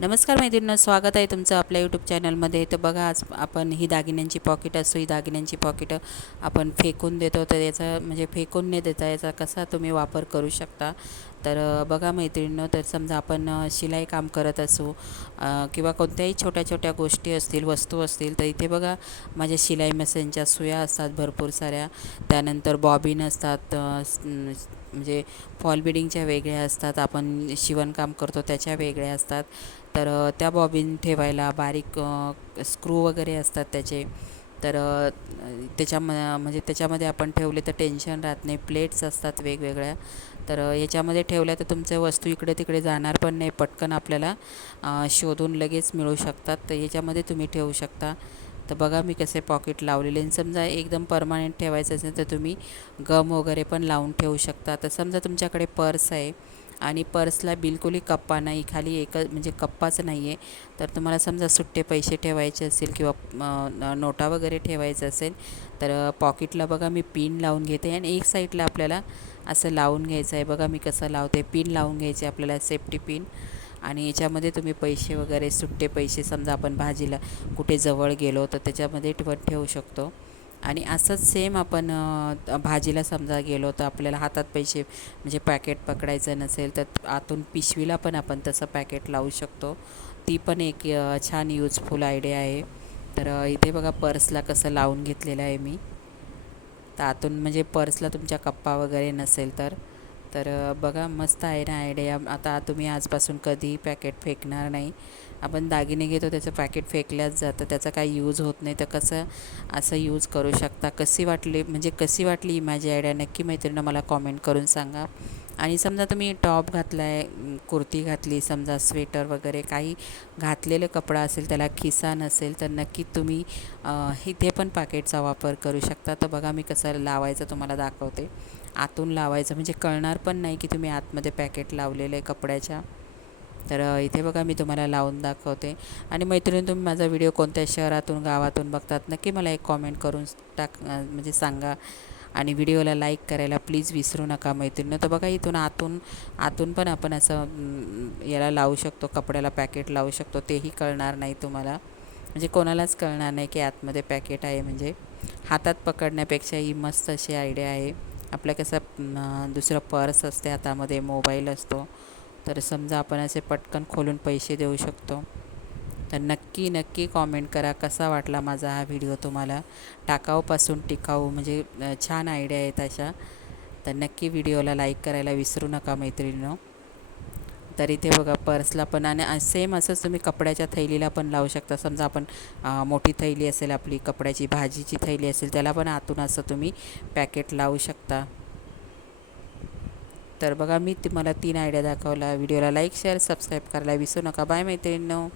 नमस्कार मैत्रिणींना स्वागत आहे तुमचं आपल्या यूट्यूब चॅनलमध्ये तर बघा आज आपण ही दागिन्यांची पॉकेट असतो ही दागिन्यांची पॉकेटं आपण फेकून देतो. तर याचा म्हणजे फेकून न देता याचा कसा तुम्ही वापर करू शकता? तर बघा मैत्रिणीनं तर समजा आपण शिलाई काम करत असू किंवा कोणत्याही छोट्या छोट्या गोष्टी असतील वस्तू असतील तर इथे बघा माझ्या शिलाई मशीनच्या सुया असतात भरपूर साऱ्या. त्यानंतर बॉबिन असतात म्हणजे फॉल बिडिंगच्या वेगळ्या असतात आपण शिवणकाम करतो त्याच्या वेगळ्या असतात. तर त्या बॉबिन ठेवायला बारीक स्क्रू वगैरे असतात त्याचे. तर त्याच्या म्हणजे त्याच्यामध्ये आपण ठेवले तर टेन्शन राहत नाही. प्लेट्स असतात वेगवेगळ्या. तर याच्यामध्ये ठेवल्या तर तुमच्या वस्तू इकडे तिकडे जाणार पण नाही. पटकन आपल्याला शोधून लगेच मिळू शकतात. तर याच्यामध्ये तुम्ही ठेवू शकता. तर बघा मी कसे पॉकेट लावलेले आणि समजा एकदम परमानंट ठेवायचं असेल तर तुम्ही गम वगैरे पण लावून ठेवू शकता. तर समजा तुमच्याकडे पर्स आहे आणि पर्सला बिलकुलही कप्पा नाही खाली एक म्हणजे कप्पाच नाही आहे तर तुम्हाला समजा सुट्टे पैसे ठेवायचे असेल किंवा नोटा वगैरे ठेवायचं असेल तर पॉकेटला बघा मी पिन लावून घेते आणि एक साईडला आपल्याला असं लावून घ्यायचं आहे. बघा मी कसं लावते. पिन लावून घ्यायचे आपल्याला सेफ्टी पिन आणि याच्यामध्ये तुम्ही पैसे वगैरे सुट्टे पैसे समजा आपण भाजीला कुठे जवळ गेलो तर त्याच्यामध्ये ठेवत ठेवू शकतो. आणि असंच सेम आपण भाजीला समजा गेलो तर आपल्याला हातात पैसे म्हणजे पॅकेट पकडायचं नसेल तर आतून पिशवीला पण आपण तसं पॅकेट लावू शकतो. ती पण एक छान यूजफुल आयडिया आहे. तर इथे बघा पर्सला कसं लावून घेतलेलं आहे मी. तर आतून म्हणजे पर्सला तुमच्या कप्पा वगैरे नसेल तर. तर बघा मस्त आहे ना आयडिया आता तुम्ही आजपासून कधीही पॅकेट फेकणार नाही. आपण दागिने घेतो त्याचं पॅकेट फेकल्याच जातं. त्याचा काही यूज होत नाही. तर कसं असं यूज करू शकता? कशी वाटली? म्हणजे कशी वाटली ही माझी आयडिया नक्की मैत्रिणीनं मला कॉमेंट करून सांगा. आणि समजा तुम्ही टॉप घातला आहे कुर्ती घातली समजा स्वेटर वगैरे काही घातलेलं कपडा असेल त्याला खिसा नसेल तर नक्की तुम्ही इथे पण पॅकेटचा वापर करू शकता. तर बघा मी कसं लावायचं तुम्हाला दाखवते. आतून लावायचं. म्हणजे कळणार पण नाही की तुम्ही आतमध्ये पॅकेट लावलेलं आहे कपड्याच्या. तर इथे बघा मी तुम्हाला लावून दाखवते. आणि मैत्रिणी तुम्ही माझा व्हिडिओ कोणत्या शहरातून गावातून बघतात नक्की मला एक कॉमेंट करून टाक म्हणजे सांगा. आणि व्हिडिओला लाईक करायला प्लीज विसरू नका मैत्रिणीनं तर बघा इथून आतून आतून पण आपण असं याला लावू शकतो कपड्याला पॅकेट लावू शकतो. तेही कळणार नाही तुम्हाला. म्हणजे कोणालाच कळणार नाही की आतमध्ये पॅकेट आहे. म्हणजे हातात पकडण्यापेक्षा ही मस्त अशी आयडिया आहे. आपल्या कसं दुसरं पर्स असते हातामध्ये मोबाईल असतो तर समजा आपण असे पटकन खोलून पैसे देऊ शकतो. तर नक्की नक्की कॉमेंट करा कसा वाटला माझा हा व्हिडिओ तुम्हाला? टाकाऊपासून टिकाऊ म्हणजे छान आयडिया आहेत अशा. तर नक्की व्हिडिओला लाईक करायला विसरू नका मैत्रिणीनं. तर इथे बघा पर्सला पण आणि सेम असंच तुम्ही कपड्याच्या थैलीला पण लावू शकता. समजा आपण मोठी थैली असेल आपली कपड्याची भाजीची थैली असेल त्याला पण आतून असं तुम्ही पॅकेट लावू शकता. तर बघा मी तुम्हाला तीन आयडिया दाखवला व्हिडिओला लाईक शेअर सबस्क्राईब करायला विसरू नका. बाय मैत्रिणींनो.